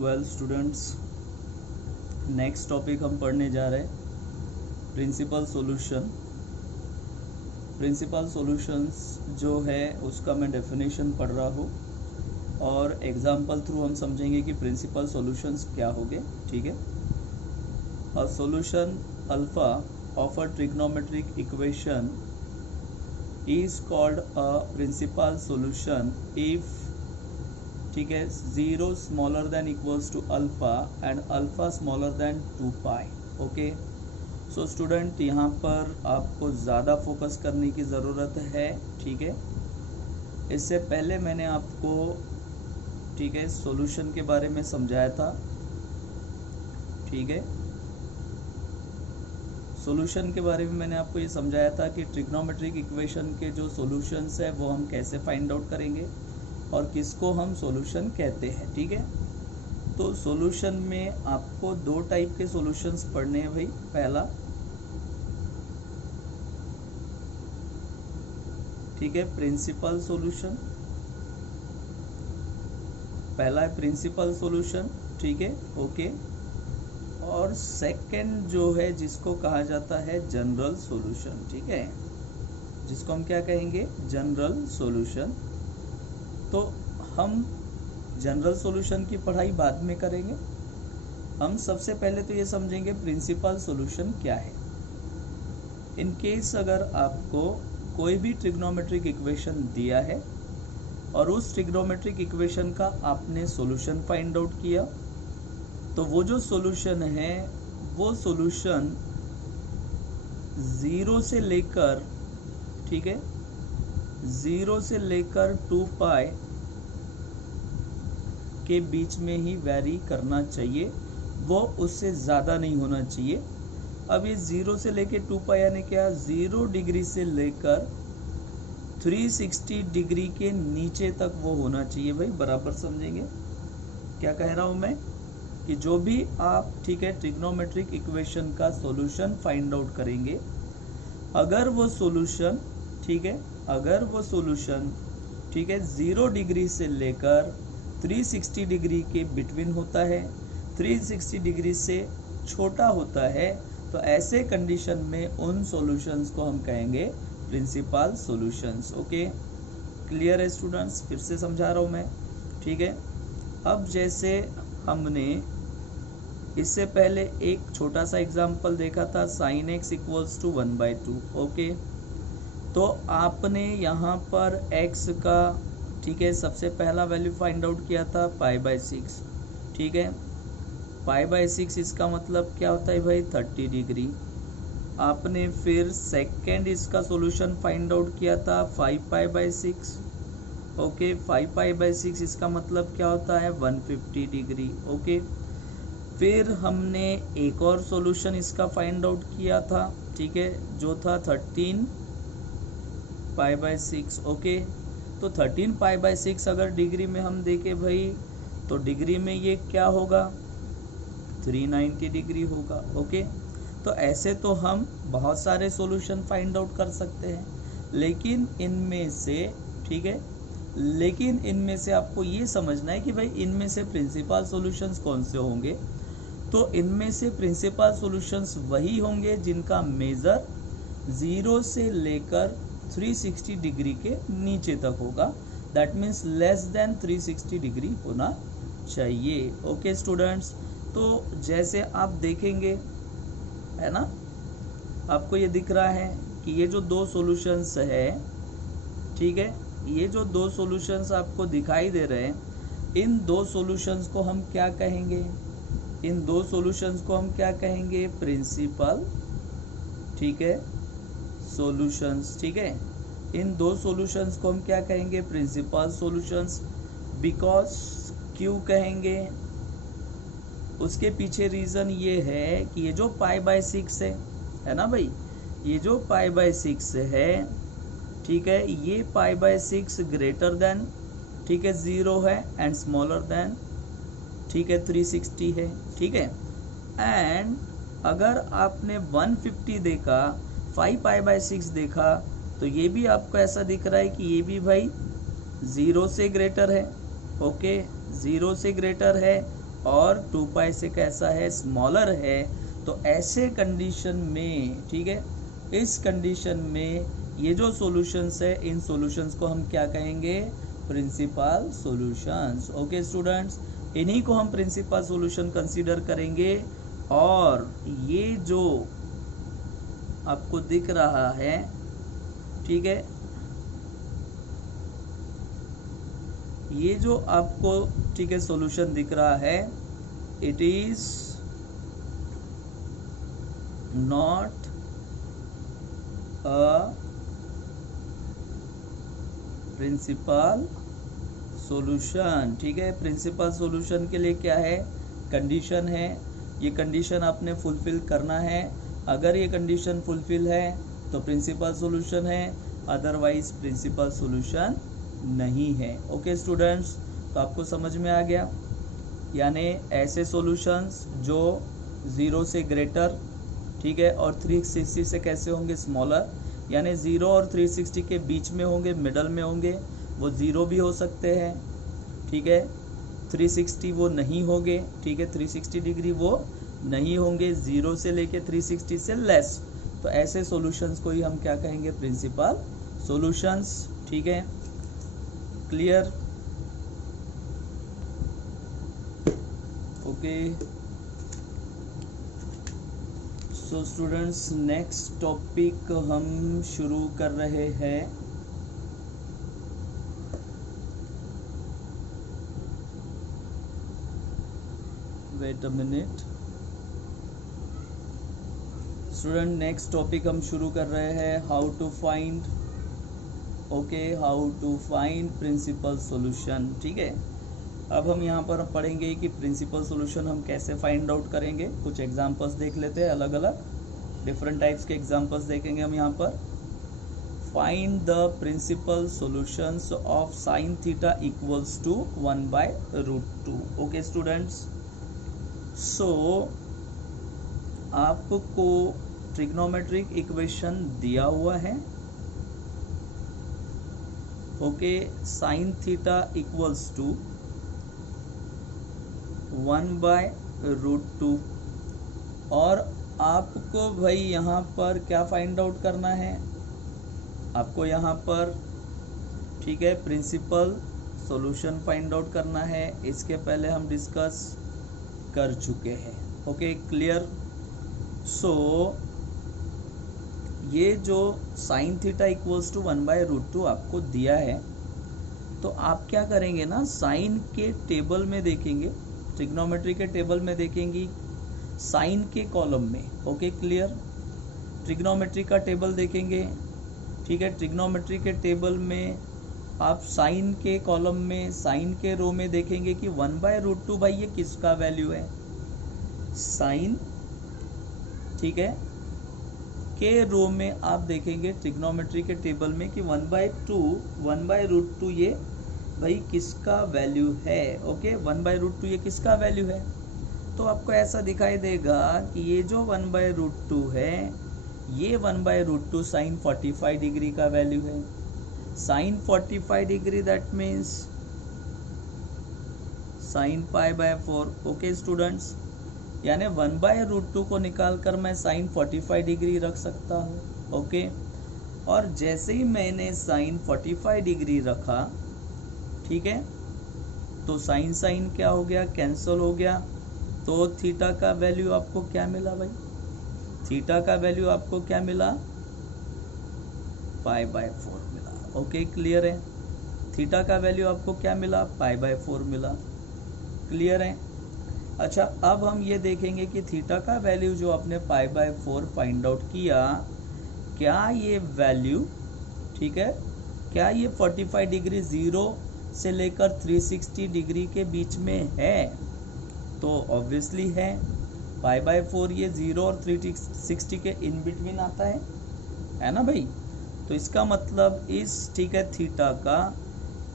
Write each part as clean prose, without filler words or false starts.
Well students, next topic हम पढ़ने जा रहे हैं प्रिंसिपल सॉल्यूशन। प्रिंसिपल सॉल्यूशंस जो है उसका मैं डेफिनेशन पढ़ रहा हूँ और एग्जांपल थ्रू हम समझेंगे कि प्रिंसिपल सॉल्यूशंस क्या होंगे। ठीक है। A solution alpha of a trigonometric equation is called a principal solution if, ठीक है, 0 smaller than equals to alpha and alpha smaller than 2 pi. Okay, so student यहाँ पर आपको ज़्यादा फोकस करने की ज़रूरत है। ठीक है, इससे पहले मैंने आपको, ठीक है, सॉल्यूशन के बारे में समझाया था। ठीक है, सॉल्यूशन के बारे में मैंने आपको ये समझाया था कि ट्रिग्नोमेट्रिक इक्वेशन के जो सॉल्यूशंस है वो हम कैसे फाइंड आउट करेंगे और किसको हम सॉल्यूशन कहते हैं। ठीक है, तो सॉल्यूशन में आपको दो टाइप के सॉल्यूशंस पढ़ने हैं भाई। पहला, ठीक है, प्रिंसिपल सॉल्यूशन। पहला है प्रिंसिपल सॉल्यूशन। ठीक है, ओके। और सेकंड जो है जिसको कहा जाता है जनरल सॉल्यूशन। ठीक है, जिसको हम क्या कहेंगे, जनरल सॉल्यूशन। तो हम जनरल सॉल्यूशन की पढ़ाई बाद में करेंगे। हम सबसे पहले तो ये समझेंगे प्रिंसिपल सॉल्यूशन क्या है। इन केस अगर आपको कोई भी ट्रिग्नोमेट्रिक इक्वेशन दिया है और उस ट्रिग्नोमेट्रिक इक्वेशन का आपने सॉल्यूशन फाइंड आउट किया, तो वो जो सॉल्यूशन है वो सॉल्यूशन 0 से लेकर, ठीक है, 0 से लेकर 2 पाई के बीच में ही वैरी करना चाहिए, वो उससे ज़्यादा नहीं होना चाहिए। अब ये 0 से लेकर 2 पाई यानी क्या, 0 डिग्री से लेकर 360 डिग्री के नीचे तक वो होना चाहिए भाई। बराबर समझेंगे क्या कह रहा हूँ मैं, कि जो भी आप, ठीक है, ट्रिग्नोमेट्रिक इक्वेशन का सॉल्यूशन फाइंड आउट करेंगे, अगर वो सॉल्यूशन, ठीक है, अगर वो सॉल्यूशन, ठीक है, 0 डिग्री से लेकर 360 डिग्री के बिटवीन होता है, 360 डिग्री से छोटा होता है, तो ऐसे कंडीशन में उन सॉल्यूशंस को हम कहेंगे प्रिंसिपल सॉल्यूशंस। ओके, क्लियर है स्टूडेंट्स? फिर से समझा रहा हूँ मैं। ठीक है, अब जैसे हमने इससे पहले एक छोटा सा एग्जांपल देखा था, sin x equals to 1/2। Okay, तो आपने यहाँ पर x का, ठीक है, सबसे पहला वैल्यू फाइंड आउट किया था π/6। ठीक है, π/6 इसका मतलब क्या होता है भाई, 30 डिग्री। आपने फिर सेकेंड इसका सॉल्यूशन फाइंड आउट किया था 5π/6। ओके, 5π/6 इसका मतलब क्या होता है, 150 डिग्री। ओके, फिर हमने एक और सॉल्यूशन इसका फाइंड आउट किया था, ठीक है, जो था 13π/6। ओके, तो 13π/6 अगर डिग्री में हम देखें भाई, तो डिग्री में ये क्या होगा, 390 डिग्री होगा। ओके, तो ऐसे तो हम बहुत सारे सॉल्यूशन फाइंड आउट कर सकते हैं, लेकिन इनमें से, ठीक है, लेकिन इनमें से आपको ये समझना है कि भाई इनमें से प्रिंसिपल सॉल्यूशंस कौन से होंगे। तो इनमें से प्रिंसिपल सॉल्यूशंस वही होंगे जिनका मेजर 0 से लेकर 360 डिग्री के नीचे तक होगा। That means less than 360 degree होना चाहिए। ओके स्टूडेंट्स, तो जैसे आप देखेंगे, है ना, आपको ये दिख रहा है कि ये जो दो सॉल्यूशंस है, ठीक है, ये जो दो सॉल्यूशंस आपको दिखाई दे रहे हैं, इन दो सॉल्यूशंस को हम क्या कहेंगे, इन दो सॉल्यूशंस को हम क्या कहेंगे, प्रिंसिपल, ठीक है, सॉल्यूशंस। ठीक है, इन दो सॉल्यूशंस को हम क्या कहेंगे, प्रिंसिपल सॉल्यूशंस। बिकॉज क्यों कहेंगे, उसके पीछे रीज़न ये है कि ये जो π/6 है ना भाई, ये जो π/6 है, ठीक है, ये π/6 ग्रेटर देन, ठीक है, 0 है एंड स्मॉलर देन, ठीक है, 360 है। ठीक है, एंड अगर आपने 150 देखा, 5π/6 देखा, तो ये भी आपको ऐसा दिख रहा है कि ये भी भाई 0 से ग्रेटर है। ओके, 0 से ग्रेटर है और 2 पाई से कैसा है, स्मॉलर है, तो ऐसे कंडीशन में, ठीक है, इस कंडीशन में ये जो सॉल्यूशंस है, इन सॉल्यूशंस को हम क्या कहेंगे, प्रिंसिपल सॉल्यूशंस। ओके स्टूडेंट्स, इन्हीं को हम प्रिंसिपल सॉल्यूशन कंसीडर करेंगे। और ये जो आपको दिख रहा है, ठीक है, ये जो आपको, ठीक है, सॉल्यूशन दिख रहा है, it is not a principal solution. ठीक है, प्रिंसिपल सॉल्यूशन के लिए क्या है, कंडीशन है, ये कंडीशन आपने फुलफिल करना है। अगर ये कंडीशन फुलफिल है तो प्रिंसिपल सॉल्यूशन है, अदरवाइज प्रिंसिपल सॉल्यूशन नहीं है। ओके स्टूडेंट्स, तो आपको समझ में आ गया, यानी ऐसे सॉल्यूशंस जो 0 से ग्रेटर, ठीक है, और 360 से कैसे होंगे, स्मॉलर, यानी 0 और 360 के बीच में होंगे, मिडल में होंगे, वो 0 भी हो सकते हैं, ठीक है, 360 वो नहीं होंगे, ठीक है, 360 डिग्री वो नहीं होंगे, 0 से लेके 360 से लेस, तो ऐसे सॉल्यूशंस को ही हम क्या कहेंगे, प्रिंसिपल सॉल्यूशंस। ठीक है, clear, okay. So students, next topic हम शुरू कर रहे हैं, wait a minute student, next topic हम शुरू कर रहे हैं, how to find, okay, how to find principal solution. ठीक है, अब हम यहाँ पर पढ़ेंगे कि प्रिंसिपल सॉल्यूशन हम कैसे फाइंड आउट करेंगे। कुछ एग्जांपल्स देख लेते हैं, अलग अलग डिफरेंट टाइप्स के एग्जांपल्स देखेंगे हम यहाँ पर। Find the principal solutions of sine theta equals to 1/√2। Okay students, so आपको ट्रिग्नोमेट्रिक इक्वेशन दिया हुआ है, okay, sine theta equals to 1/√2, और आपको भाई यहाँ पर क्या फाइंड आउट करना है, आपको यहाँ पर, ठीक है, प्रिंसिपल सॉल्यूशन फाइंड आउट करना है। इसके पहले हम डिस्कस कर चुके हैं, ओके, क्लियर। सो ये जो साइन थीटा इक्वल्स टू 1/√2 आपको दिया है, तो आप क्या करेंगे ना, साइन के टेबल में देखेंगे, ट्रिग्नोमेट्री के टेबल में देखेंगी, साइन के कॉलम में, ओके, क्लियर, ट्रिग्नोमेट्री का टेबल देखेंगे, ठीक है, ट्रिग्नोमेट्री के टेबल में आप साइन के कॉलम में, साइन के रो में देखेंगे कि 1/√2 भाई ये किसका वैल्यू है, साइन, ठीक है, के रो में आप देखेंगे ट्रिग्नोमेट्री के टेबल में कि 1/√2 ये भाई किसका वैल्यू है, ओके, 1/√2 ये किसका वैल्यू है। तो आपको ऐसा दिखाई देगा कि ये जो 1/√2 है, ये 1/√2 साइन 45 डिग्री का वैल्यू है। Sine 45 degree that means sine π/4। Okay students, यानी 1/√2 को निकाल कर मैं साइन 45 डिग्री रख सकता हूँ, ओके। और जैसे ही मैंने साइन 45 डिग्री रखा, ठीक है, तो साइन साइन क्या हो गया, कैंसल हो गया, तो थीटा का वैल्यू आपको क्या मिला भाई, थीटा का वैल्यू आपको क्या मिला, π/4 मिला, ओके, क्लियर है। थीटा का वैल्यू आपको क्या मिला, π/4 मिला, क्लियर है। अच्छा, अब हम ये देखेंगे कि थीटा का वैल्यू जो आपने π/4 फाइंड आउट किया, क्या ये वैल्यू, ठीक है, क्या ये 45 डिग्री 0 से लेकर 360 डिग्री के बीच में है, तो ऑब्वियसली है। π/4 ये 0 और 360 के इन बिटवीन आता है ना भाई। तो इसका मतलब इस, ठीक है, थीटा का,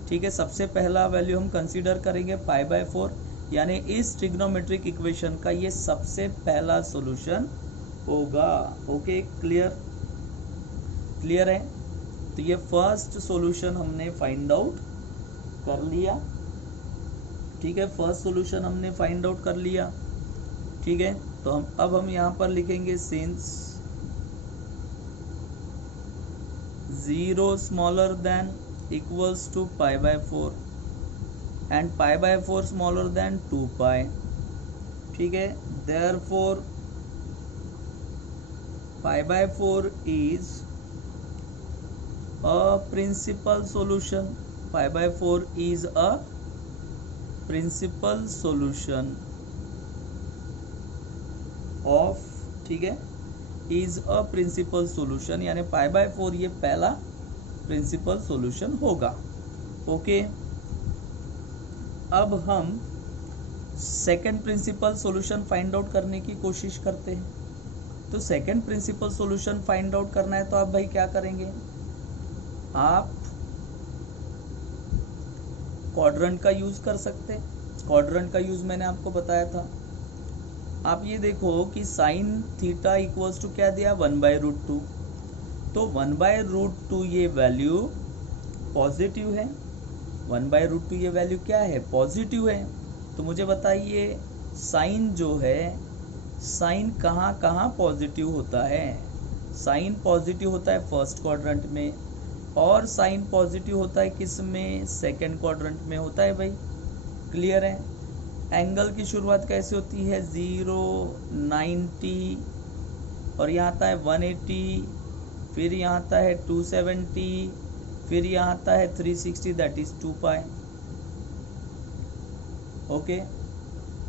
ठीक है, सबसे पहला वैल्यू हम कंसीडर करेंगे π/4, यानी इस ट्रिग्नोमेट्रिक इक्वेशन का ये सबसे पहला सॉल्यूशन होगा, ओके, क्लियर, क्लियर है। तो ये फर्स्ट सॉल्यूशन हमने फाइंड आउट कर लिया, ठीक है, फर्स्ट सॉल्यूशन हमने फाइंड आउट कर लिया। ठीक है, तो हम यहाँ पर लिखेंगे since 0 smaller than equals to pi by 4 and pi by 4 smaller than 2 pi। ठीक है, therefore pi by 4 is a principal solution। pi by 4 is a principal solution of, ठीक है, इज अ प्रिंसिपल सोल्यूशन, यानी पाई by 4 ये पहला principal solution होगा। Okay, अब हम second principal solution find out करने की कोशिश करते हैं। तो second principal solution find out करना है तो आप भाई क्या करेंगे, आप क्वाड्रेंट का यूज कर सकते हैं। क्वाड्रेंट का यूज मैंने आपको बताया था। आप ये देखो कि साइन थीटा इक्वल्स टू क्या दिया, 1/√2। तो 1/√2 ये वैल्यू पॉजिटिव है, 1/√2 ये वैल्यू क्या है, पॉजिटिव है। तो मुझे बताइए साइन जो है, साइन कहाँ कहाँ पॉजिटिव होता है। साइन पॉजिटिव होता है फर्स्ट क्वाड्रेंट में, और साइन पॉजिटिव होता है किस में, सेकंड क्वाड्रेंट में होता है भाई। क्लियर है। एंगल की शुरुआत कैसे होती है, 0, 90, और यहाँ आता है 180, फिर यहाँ आता है 270, फिर यहाँ आता है 360, that is 2 pi. Okay,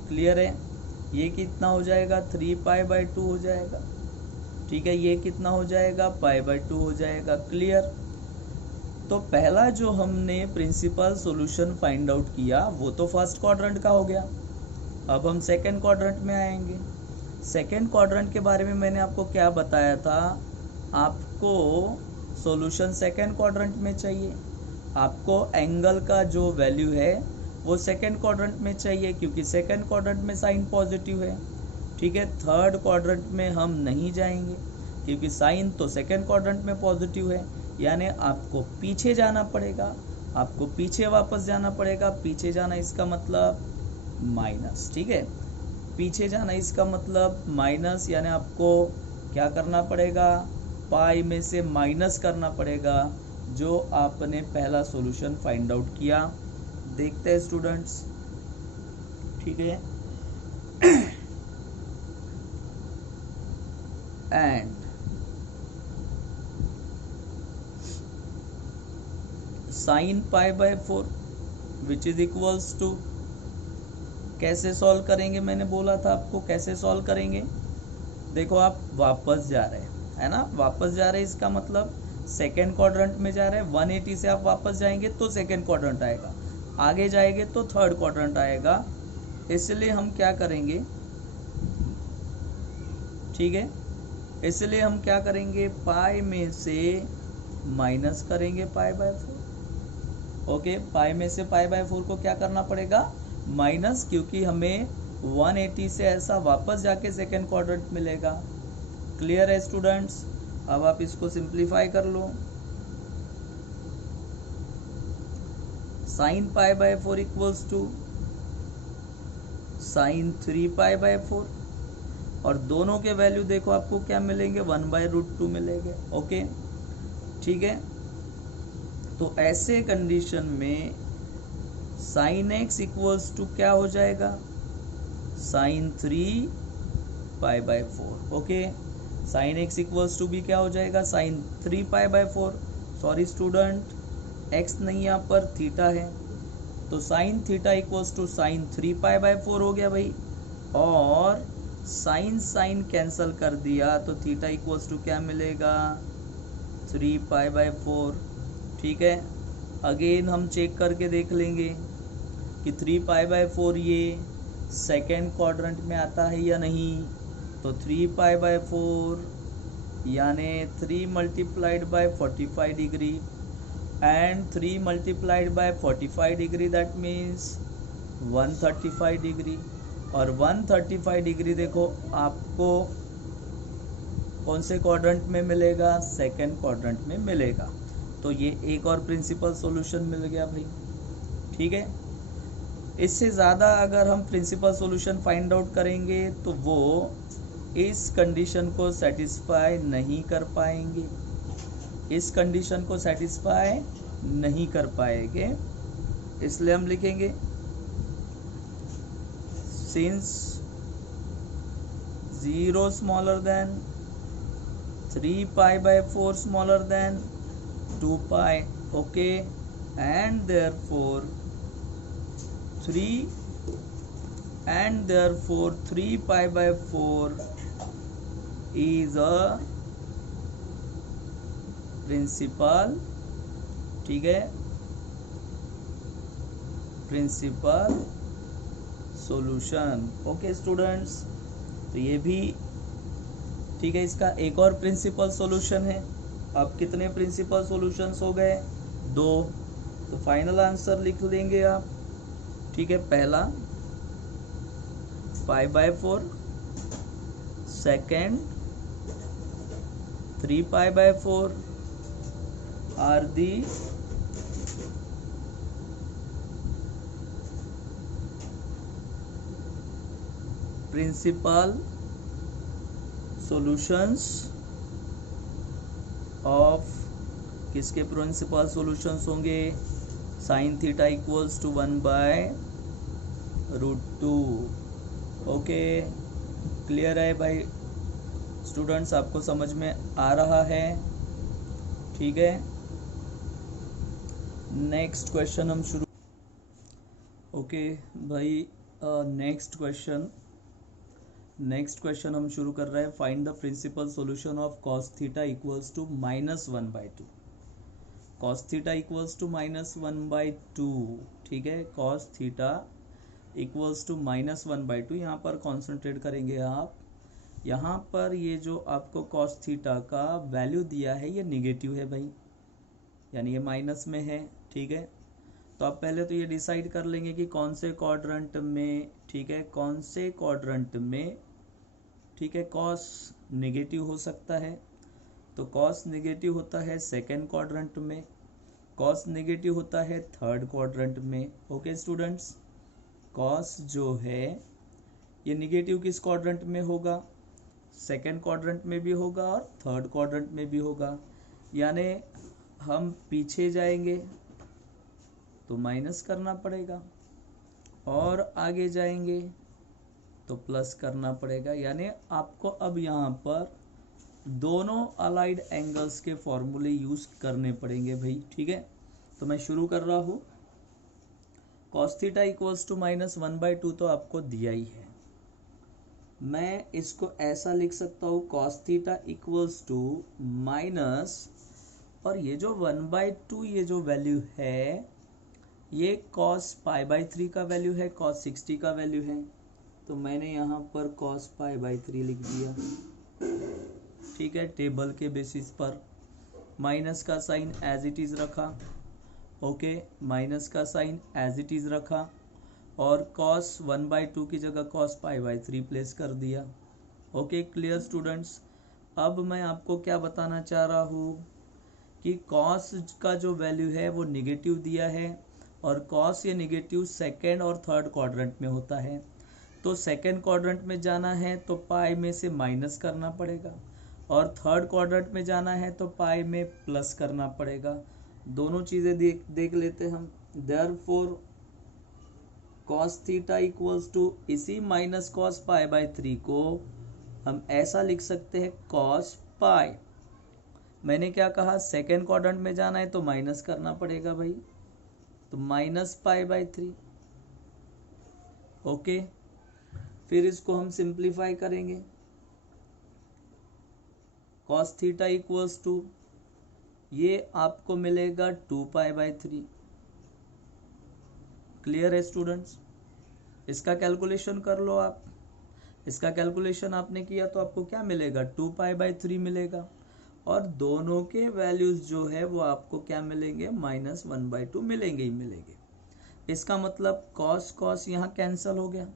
clear है। ये कितना हो जाएगा, 3 पाई बाय 2 हो जाएगा। ठीक है, ये कितना हो जाएगा, पाई बाय 2 हो जाएगा। क्लियर। तो पहला जो हमने प्रिंसिपल सॉल्यूशन फाइंड आउट किया वो तो फर्स्ट क्वाड्रेंट का हो गया। अब हम सेकंड क्वाड्रेंट में आएंगे। सेकंड क्वाड्रेंट के बारे में मैंने आपको क्या बताया था, आपको सॉल्यूशन सेकंड क्वाड्रेंट में चाहिए, आपको एंगल का जो वैल्यू है वो सेकंड क्वाड्रेंट में चाहिए, क्योंकि सेकंड क्वाड्रेंट में साइन पॉजिटिव है। ठीक है, थर्ड क्वाड्रेंट में हम नहीं जाएंगे क्योंकि साइन तो सेकंड क्वाड्रेंट में पॉजिटिव है, यानी आपको पीछे जाना पड़ेगा, आपको पीछे वापस जाना पड़ेगा। पीछे जाना इसका मतलब माइनस। ठीक है, पीछे जाना इसका मतलब माइनस, यानी आपको क्या करना पड़ेगा, पाई में से माइनस करना पड़ेगा जो आपने पहला सॉल्यूशन फाइंड आउट किया। देखते हैं स्टूडेंट्स। ठीक है, and sine pi by 4 which is equals to, कैसे सॉल्व करेंगे, मैंने बोला था आपको कैसे सॉल्व करेंगे। देखो आप वापस जा रहे हैं, है ना, वापस जा रहे हैं, इसका मतलब सेकेंड क्वाड्रेंट में जा रहे हैं। 180 से आप वापस जाएंगे तो सेकेंड क्वाड्रेंट आएगा, आगे जाएंगे तो थर्ड क्वाड्रेंट आएगा। इसलिए हम क्या करेंगे, ठीक है, इसलिए हम क्या करेंगे, पाई में से माइनस करेंगे पाई बाय 4। ओके, पाई में से पाई बाय 4 को क्या करना पड़ेगा, माइनस, क्योंकि हमें 180 से ऐसा वापस जाके सेकेंड क्वाड्रेंट मिलेगा। क्लियर है स्टूडेंट्स। अब आप इसको सिंप्लीफाई कर लो। Sine pi by 4 equals to sine 3 pi by 4, और दोनों के वैल्यू देखो आपको क्या मिलेंगे, 1/√2 मिलेंगे। ओके, ठीक है। तो ऐसे कंडीशन में साइन x इक्वल्स टू क्या हो जाएगा, sine 3 pi by 4। Okay, sine x equals to भी क्या हो जाएगा, sine 3 pi by 4। Sorry student, x नहीं यहाँ पर थीटा है, तो sine theta equals to sine 3 pi by 4 हो गया भाई। और साइन साइन कैंसल कर दिया तो थीटा इक्वल्स टू क्या मिलेगा, 3 पाई बाय 4। ठीक है, अगेन हम चेक करके देख लेंगे कि 3 पाई बाय 4 ये सेकेंड क्वाड्रेंट में आता है या नहीं। तो 3 पाई बाय 4 यानी 3 multiplied by 45 degree and 3 multiplied by 45 degree, that means 135 degree. और 135 डिग्री देखो आपको कौन से क्वाड्रेंट में मिलेगा, सेकेंड क्वाड्रेंट में मिलेगा। तो ये एक और प्रिंसिपल सॉल्यूशन मिल गया भाई। ठीक है, इससे ज़्यादा अगर हम प्रिंसिपल सॉल्यूशन फाइंड आउट करेंगे तो वो इस कंडीशन को सेटिस्फाई नहीं कर पाएंगे, इस कंडीशन को सेटिस्फाई नहीं कर पाएंगे। इसलिए हम लिखेंगे since 0 smaller than 3 pi by 4 smaller than 2 pi, okay, and therefore 3 pi by 4 is a principal, ठीक है, प्रिंसिपल सॉल्यूशन। ओके स्टूडेंट्स, तो ये भी ठीक है। इसका एक और प्रिंसिपल सॉल्यूशन है। अब कितने प्रिंसिपल सॉल्यूशंस हो गए? 2। तो फाइनल आंसर लिख लेंगे आप, ठीक है। पहला 5/4, second 3/4 are the principal solutions of, किसके प्रिंसिपल सॉल्यूशंस होंगे? sin theta equals to 1/√2। Okay, clear है भाई स्टूडेंट्स? आपको समझ में आ रहा है? ठीक है। नेक्स्ट क्वेश्चन हम शुरू, ओके भाई, नेक्स्ट क्वेश्चन हम शुरू कर रहे हैं। Find the principal solution of cos theta equals to -1/2। cos theta equals to -1/2, ठीक है। cos थीटा इक्वल्स टू -1/2, यहाँ पर कॉन्सेंट्रेट करेंगे आप। यहाँ पर ये जो आपको cos थीटा का वैल्यू दिया है ये निगेटिव है भाई, यानी ये माइनस में है, ठीक है। तो आप पहले तो ये डिसाइड कर लेंगे कि कौन से क्वाड्रेंट में, ठीक है, कौन से क्वाड्रेंट में, ठीक है, cos नेगेटिव हो सकता है। तो cos नेगेटिव होता है सेकेंड क्वाड्रेंट में, cos नेगेटिव होता है थर्ड क्वाड्रेंट में। ओके स्टूडेंट्स, cos जो है ये निगेटिव किस क्वाड्रेंट में होगा? सेकेंड क्वाड्रेंट में भी होगा और थर्ड क्वाड्रेंट में भी होगा। यानी हम पीछे जाएंगे तो माइनस करना पड़ेगा और आगे जाएंगे तो प्लस करना पड़ेगा। यानी आपको अब यहाँ पर दोनों अलाइड एंगल्स के फॉर्मूले यूज करने पड़ेंगे भाई, ठीक है। तो मैं शुरू कर रहा हूँ। cos थीटा इक्वल्स टू -1/2 तो आपको दिया ही है। मैं इसको ऐसा लिख सकता हूँ cos theta equals to minus, और ये जो 1/2 ये जो वैल्यू है ये cos π/3 का वैल्यू है, cos 60 का वैल्यू है। तो मैंने यहाँ पर cos π/3 लिख दिया, ठीक है, टेबल के बेसिस पर। माइनस का साइन एज इट इज रखा, ओके, माइनस का साइन एज इट इज रखा, और cos 1/2 की जगह cos π/3 प्लेस कर दिया। Okay clear students? अब मैं आपको क्या बताना चाह रहा हूँ कि cos का जो वैल्यू है वो निगेटिव दिया है, और cos ये निगेटिव सेकेंड और थर्ड क्वाड्रेंट में होता है। तो सेकेंड क्वाड्रेंट में जाना है तो पाई में से माइनस करना पड़ेगा, और थर्ड क्वाड्रेंट में जाना है तो पाई में प्लस करना पड़ेगा। दोनों चीज़ें देख लेते हम। Therefore cos theta equals to इसी माइनस cos π/3 को हम ऐसा लिख सकते हैं cos पाई। मैंने क्या कहा? सेकेंड क्वाड्रेंट में जाना है तो माइनस करना पड़ेगा भाई, तो -π/3। ओके, फिर इसको हम सिंप्लीफाई करेंगे। cos थीटा इक्वल्स टू ये आपको मिलेगा 2π/3। क्लियर है स्टूडेंट्स? इसका कैलकुलेशन कर लो आप। इसका कैलकुलेशन आपने किया तो आपको क्या मिलेगा? 2π/3 मिलेगा, और दोनों के वैल्यूज जो है वो आपको क्या मिलेंगे? -1/2 मिलेंगे ही मिलेंगे। इसका मतलब cos cos यहाँ कैंसिल हो गया,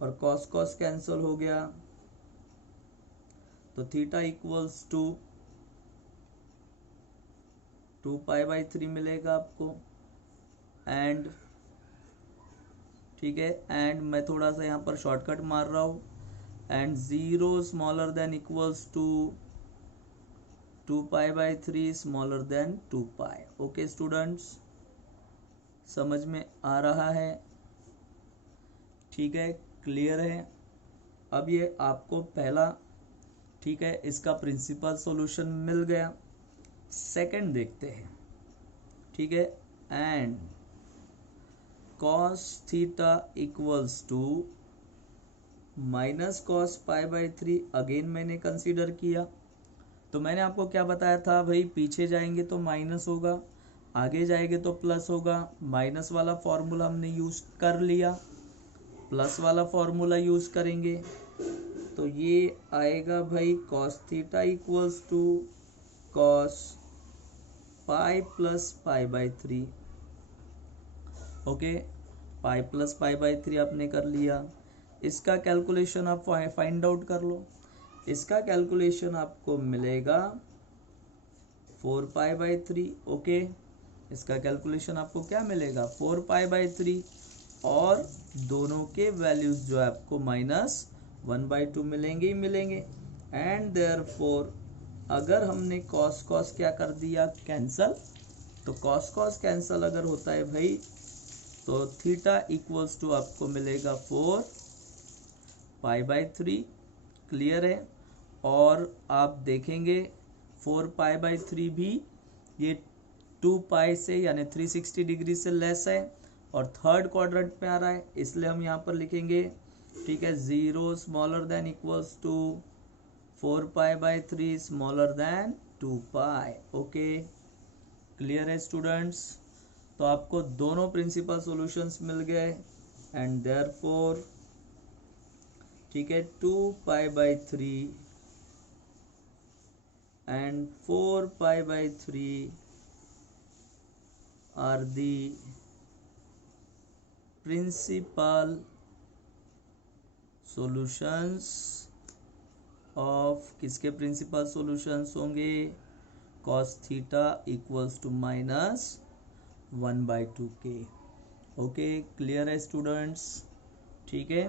और cos cos कैंसिल हो गया, तो थीटा इक्वल्स टू 2π/3 मिलेगा आपको। एंड ठीक है, एंड मैं थोड़ा सा यहाँ पर शॉर्टकट मार रहा हूँ, and 0 smaller than equals to 2π/3 smaller than 2π। Okay students, समझ में आ रहा है? ठीक है, क्लियर है? अब ये आपको पहला, ठीक है, इसका प्रिंसिपल सॉल्यूशन मिल गया। सेकंड देखते हैं, ठीक है, and cos theta equals to minus cos π/3 again मैंने कंसीडर किया। तो मैंने आपको क्या बताया था भाई, पीछे जाएंगे तो माइनस होगा, आगे जाएंगे तो प्लस होगा। माइनस वाला फॉर्मूला हमने यूज कर लिया, प्लस वाला फॉर्मूला यूज करेंगे तो ये आएगा भाई cos theta equals to cos pi plus π/3। Okay, pi plus π/3 आपने कर लिया। इसका कैलकुलेशन आप फाइंड आउट कर लो। इसका कैलकुलेशन आपको मिलेगा 4π/3। ओके, इसका कैलकुलेशन आपको क्या मिलेगा, 4π/3, और दोनों के वैल्यूज जो है आपको -1/2 मिलेंगे ही मिलेंगे। एंड देयरफॉर अगर हमने cos क्या कर दिया, कैंसल, तो cos कैंसल अगर होता है भाई, तो थीटा इक्वल्स टू आपको मिलेगा 4π/3। क्लियर है? और आप देखेंगे 4π/3 भी ये 2π से यानी 360 डिग्री से लेस है और थर्ड क्वाड्रेंट में आ रहा है, इसलिए हम यहाँ पर लिखेंगे, ठीक है, 0 smaller than equals to 4π/3 smaller than 2π। Okay, clear है स्टूडेंट्स? तो आपको दोनों प्रिंसिपल सॉल्यूशंस मिल गए, एंड देयरफॉर, ठीक है, 2π/3 and 4π/3 are the principal solutions of, किसके प्रिंसिपल सॉल्यूशंस होंगे, cos थीटा इक्वल्स टू -1/2 के। ओके, क्लियर है स्टूडेंट्स? ठीक है,